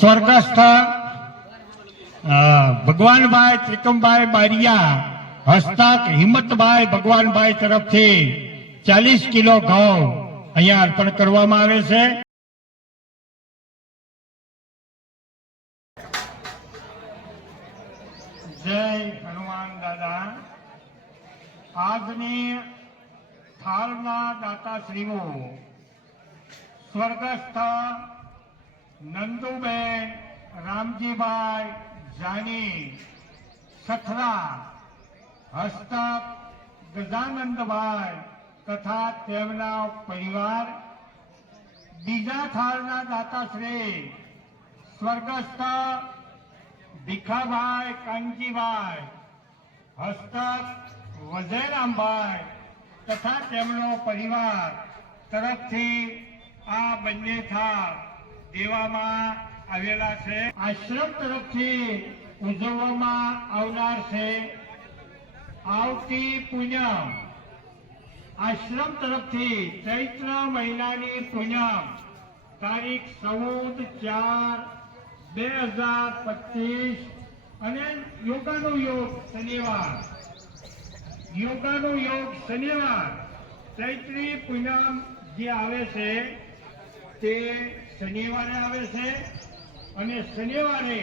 સ્વર્ગસ્થ ભગવાનભાઈ ત્રિકમભાઈ બારિયા હસ્તક હિંમતભાઈ ભગવાનભાઈ તરફથી 40 કિલો ઘઉં અહીંયા અર્પણ કરવામાં આવે છે. જય હનુમાન દાદા. આજની થાળના દાતાશ્રીઓ સ્વર્ગસ્થ નંદુબેન રામજીભાઈ જાની સથરા હસ્તક ગજાનંદભાઈ તથા તેમના પરિવાર. બીજા થાળના દાતાશ્રી સ્વર્ગસ્થ ભીખાભાઈ કાનજીભાઈ હસ્તક વજયરામભાઈ તથા તેમનો પરિવાર તરફથી આ બંને થાળ દેવામાં આવેલા છે. આશ્રમ તરફથી ઉજવવામાં આવનાર છે આવતી પૂનમ. આશ્રમ તરફથી ચૈત્ર મહિનાની પૂનમ તારીખ 14/4/2025 અને યોગાનો યોગ શનિવાર ચૈત્રી પૂનમ જે આવે છે તે શનિવારે આવે છે અને શનિવારે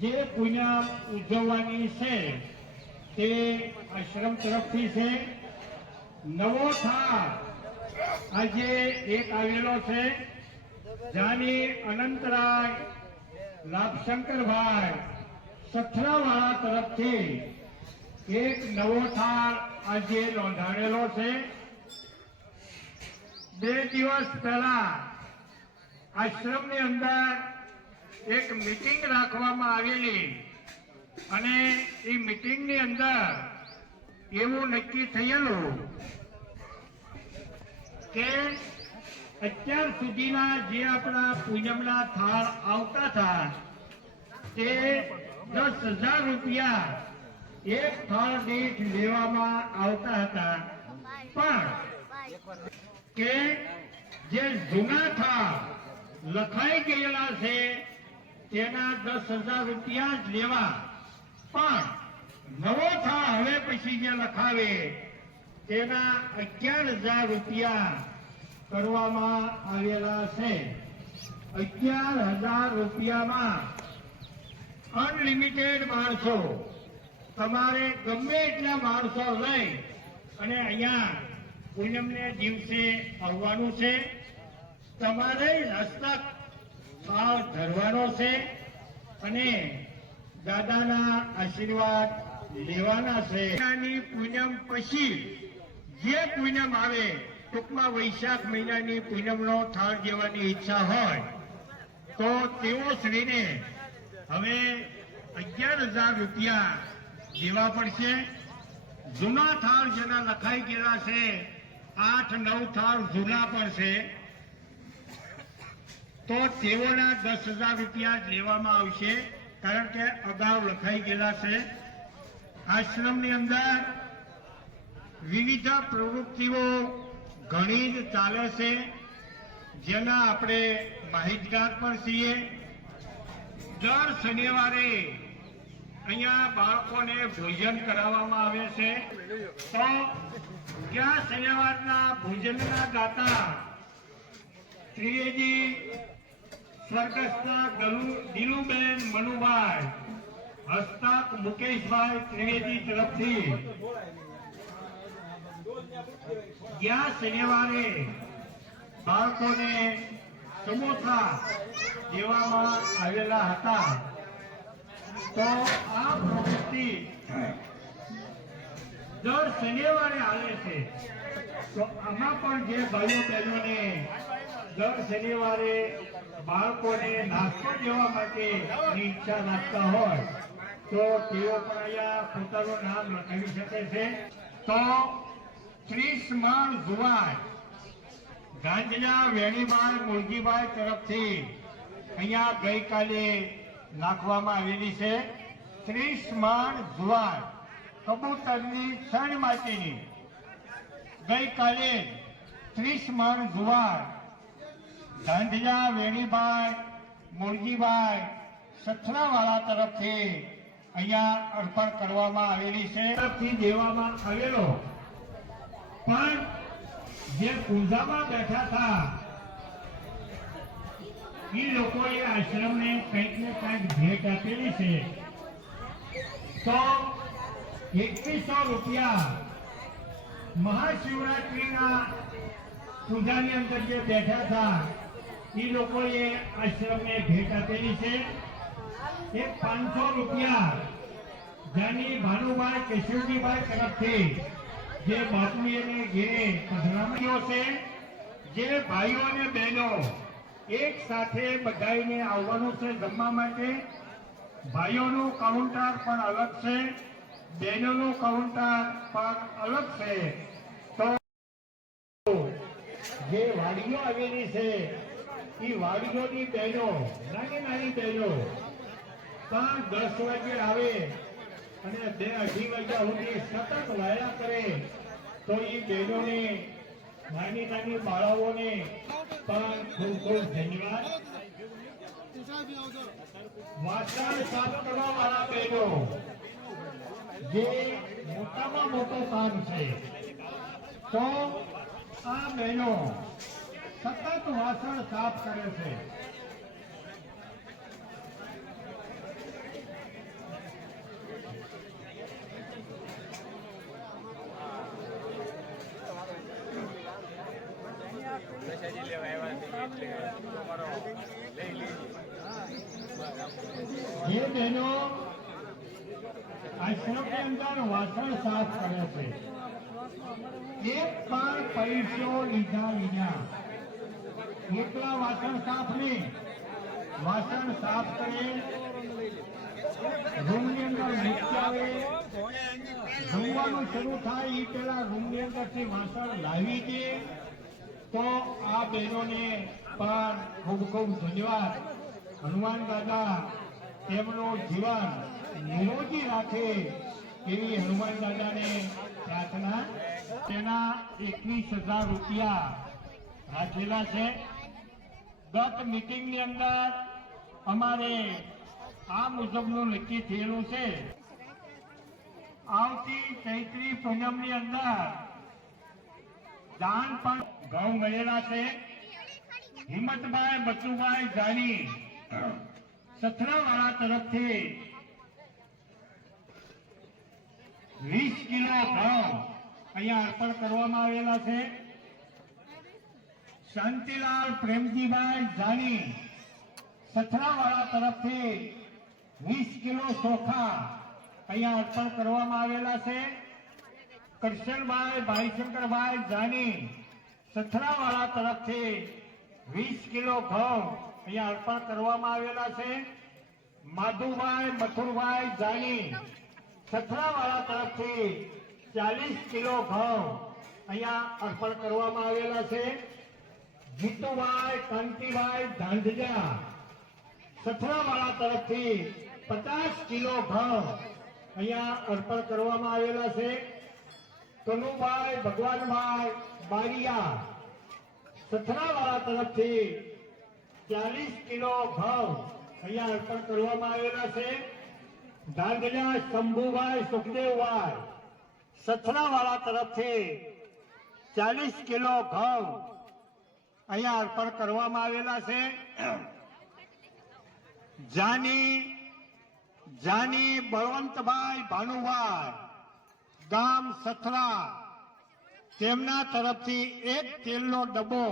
જે પૂનમ ઉજવવાની છે તે આશ્રમ તરફથી છે. નવો થાળ આજે એક આવેલો છે. જાની અનંતરાય લાભશંકરભાઈ સથરાવાળા તરફથી એક નવો થાળ આજે નોંધાણેલો છે. 2 દિવસ પહેલા આશ્રમની અંદર એક મીટિંગ રાખવામાં આવેલી અને એ મીટિંગની અંદર એવું નક્કી થયેલું કે અત્યાર સુધીના જે આપણા પૂનમના થાળ આવતા હતા તે 10,000 રૂપિયા એક થાળ દીઠ લેવામાં આવતા હતા, પણ કે જે જૂના થાળ લખાઈ ગયેલા છે તેના 10,000 રૂપિયા જ લેવા, પણ નવો થાળ હવે પછી જે લખાવે તેના 11,000 રૂપિયા કરવામાં આવેલા છે. 11,000 રૂપિયામાં અનલિમિટેડ માણસો, તમારે ગમે એટલા માણસો લઈ અને અહીંયા પૂનમને દિવસે આવવાનું છે. તમારે હસ્તક ભાવ ધરવાનો છે અને દાદાના આશીર્વાદ લેવાના છે. પૂનમ પછી જે પૂનમ આવે, ટૂંકમાં વૈશાખ મહિનાની પૂનમનો થાળ દેવાની ઈચ્છા હોય તો તેઓ શ્રીને હવે 11,000 રૂપિયા દેવા પડશે. જૂના થાળ જેના લખાઈ ગયેલા છે 8-9 થાળ જૂના પણ છે તો તેઓના 10,000 રૂપિયા જ લેવામાં આવશે, કારણ કે અગાઉ લખાઈ ગયેલા છે. આશ્રમની અંદર વિવિધ પ્રવૃત્તિઓ ઘણી જ ચાલે છે જેના આપણે માહિતગાર પણ છીએ. દર શનિવારે અહીંયા બાળકોને ભોજન કરાવવામાં આવે છે. તો ત્યાં શનિવારના ભોજનના દાતા ત્રિવેદી સ્વર્ગસ્થ દિલુબેન મનુભાઈ હસ્તક મુકેશભાઈ ત્રિવેદી તરફથી ગયા શનિવારે બાળકોને સમોસા દેવામાં આવેલા હતા. તો આ પ્રવૃત્તિ દર શનિવારે આવે છે. તો આમાં પણ જે ભાઈઓ બહેનોને દર શનિવારે બાળકોને નાસ્તો દેવા માટે ઈચ્છા રાખતા હોય તો તેઓ પણ અહીંયા પોતાનું નામ લખાવી શકે છે. તો 30 મણ જુવાર ગાંજલા વેણીભાઈ મુરજીભાઈ તરફથી અહીંયા ગઈકાલે નાખવામાં આવેલી છે. 30 મણ જુવાર કબૂતરની છણ માટેની ગઈકાલે 30 મણ જુવાર ગાંધીજા વેણીભાઈ મૂળજીભાઈ સથરાવાળા તરફથી અહીંયા અર્પણ કરવામાં આવેલી છે. તરફથી દેવામાં આવેલો પણ જે પૂંજામાં બેઠા હતા એ લોકોએ આશ્રમને કંઈક ને કંઈક ભેટ આપેલી છે. તો 2100 રૂપિયા મહાશિવરાત્રીના પૂજાની અંદર જે બેઠા હતા એ લોકોએ આશ્રમને ભેટ આપેલી છે. એક 500 રૂપિયા જાની ભાનુભાઈ કેશવજીભાઈ તરફથી જે બાપુજીને ઘેરે પધરામણીઓ છે. જે ભાઈઓ અને બહેનો એક સાથે બધાઈને આવવાનું છે જમવા માટે. ભાઈઓનું કાઉન્ટર પણ અલગ છે, બહેનોનું કાઉન્ટર પણ અલગ છે. તો જે વાડીઓ આવેલી છે એ વાડીઓની બહેનો, નાની નાની બહેનો પણ 10 વાગે આવે અને 2-2:30 વાગ્યા સુધી સતત વાયા કરે. તો એ બહેનોને, નાની નાની બાળાઓને પણ ખૂબ ખૂબ ધન્યવાદ. વાસણ સાફ કરવા વાળા બહેનો જે મોટામાં મોટું કામ છે. તો આ બહેનો સતત વાસણ સાફ કરે છે. જે બહેનો આશ્રમની અંદર વાસણ સાફ કરે છે, એક પણ પૈસો લીધા વિના એકલા વાસણ સાફ નહીં, વાસણ સાફ કરે, રૂમની અંદર મૂકી આવે, જમવાનું શરૂ થાય એ પેલા રૂમની અંદરથી વાસણ લાવી દે. તો આ બહેનોને પણ ખૂબ ખૂબ ધન્યવાદ. હનુમાન દાદા તેમનું જીવન નિરોગી રાખે એવી હનુમાન દાદાને પ્રાર્થના. તેના 21,000 રૂપિયા રાખેલા છે. ગત મીટિંગની અંદર અમારે આ મુજબનું નક્કી થયેલું છે. આવતી ચૈત્રી પૂનમની અંદર દાન પણ ઘઉં મળેલા છે. હિંમતભાઈ બચુભાઈ જાની સથરાવાળા તરફથી 20 કિલો ઘઉં અહીંયા અર્પણ કરવામાં આવેલા છે. શાંતિલાલ પ્રેમજીભાઈ જાની સથરાવાળા તરફથી 20 કિલો ચોખા અહીંયા અર્પણ કરવામાં આવેલા છે. કરશનભાઈ ભાઈશંકરભાઈ જાની સથરાવાળા તરફથી 20 કિલો ઘઉં અહીંયા અર્પણ કરવામાં આવેલા છે. માધુભાઈ મથુરભાઈ જાની સથરાવાળા તરફથી 40 કિલો ઘઉં અહીંયા અર્પણ કરવામાં આવેલા છે. જીતુભાઈ કાંતિભાઈ ધાંધજા સથરાવાળા તરફથી 50 કિલો ઘઉં અહીંયા અર્પણ કરવામાં આવેલા છે. કનુભાઈ ભગવાનભાઈ બારિયા સથરાવાળા તરફથી 40 કિલો ઘઉં અહીંયા અર્પણ કરવામાં આવેલા છે. ધાંધજા શંભુભાઈ સુખદેવભાઈ સથરાવાળા તરફથી 40 કિલો ઘઉં અહીંયા અર્પણ કરવામાં આવેલા છે. જાની બળવંતભાઈ ભાનુભાઈ ગામ સથરા તેમના તરફથી 1 તેલનો ડબ્બો.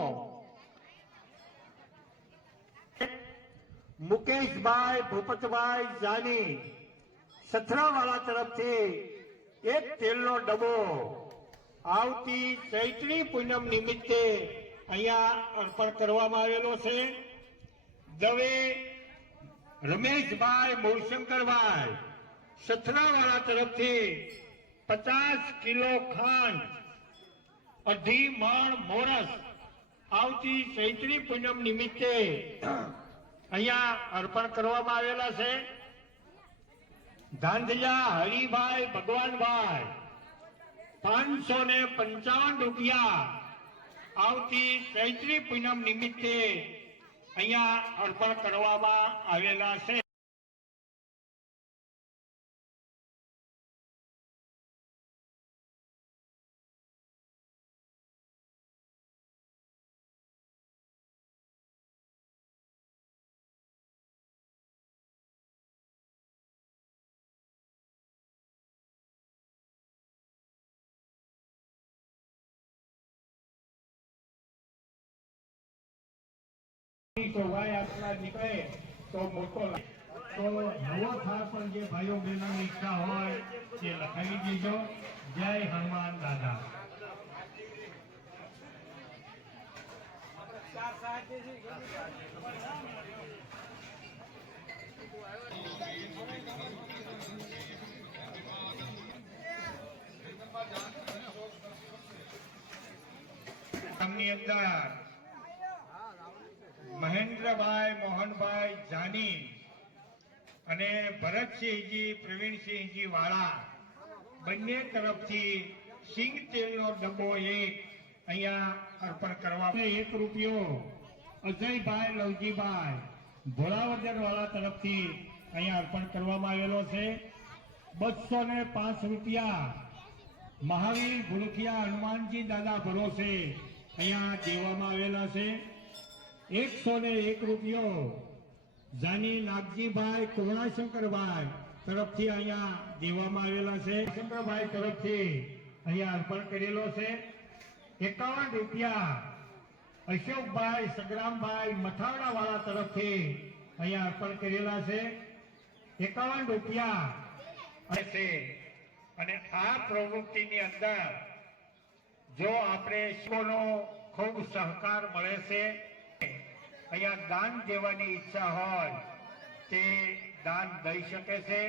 મુકેશભાઈ ભૂપતભાઈ જાની સથરાવાળા તરફથી 1 તેલનો ડબ્બો આવતી ચૈત્રી પૂનમ નિમિત્તે અહીંયા અર્પણ કરવામાં આવેલો છે. દવે રમેશભાઈ મૂળશંકરભાઈ સથરાવાળા તરફથી 50 કિલો ખાંડ, 2.5 મણ મોરસ આવતી ચૈત્રી પૂનમ નિમિત્તે અહીંયા અર્પણ કરવામાં આવેલા છે. ધાંધજા હરિભાઈ ભગવાનભાઈ 555 રૂપિયા આવતી ચૈત્રી પૂનમ નિમિત્તે અહીંયા અર્પણ કરવામાં આવેલા છે. તો ભાઈ આપણા નીકળે તો મોટો તો નવો થાળ પણ જે ભાઈઓ બહેનોની ઈચ્છા હોય તે લખાવી દેજો. જય હનુમાન દાદા. ની અંદર મહેન્દ્રભાઈ મોહનભાઈ જાની અને ભરતસિંહજી પ્રવીણસિંહજી વાળા બંને તરફથી સિંગ તેલનો ડબ્બો એક અહીંયા અર્પણ કરવા. 1 રૂપિયો અજયભાઈ લવજીભાઈ ભોળાવદર વાળા તરફથી અહીંયા અર્પણ કરવામાં આવેલો છે. 205 રૂપિયા મહાવીર ભૂલખિયા હનુમાનજી દાદા ભરોસે અહીંયા દેવામાં આવેલા છે. 101 રૂપિયો જાની નાગજીભાઈ કરુણાશંકરભાઈ તરફથી અહીંયા દેવામાં આવેલા છે. શંકરભાઈ તરફથી અહીંયા અર્પણ કરેલો છે. 51 રૂપિયા અશોકભાઈ સગરામભાઈ મથાવડા વાળા તરફથી અહીંયા અર્પણ કરેલા છે. 51 રૂપિયા છે. અને આ પ્રવૃત્તિની અંદર જો આપણે શિક્ષકોનો ખૂબ સહકાર મળે છે. અહીંયા દાન દેવાની ઈચ્છા હોય તે દાન દઈ શકે છે.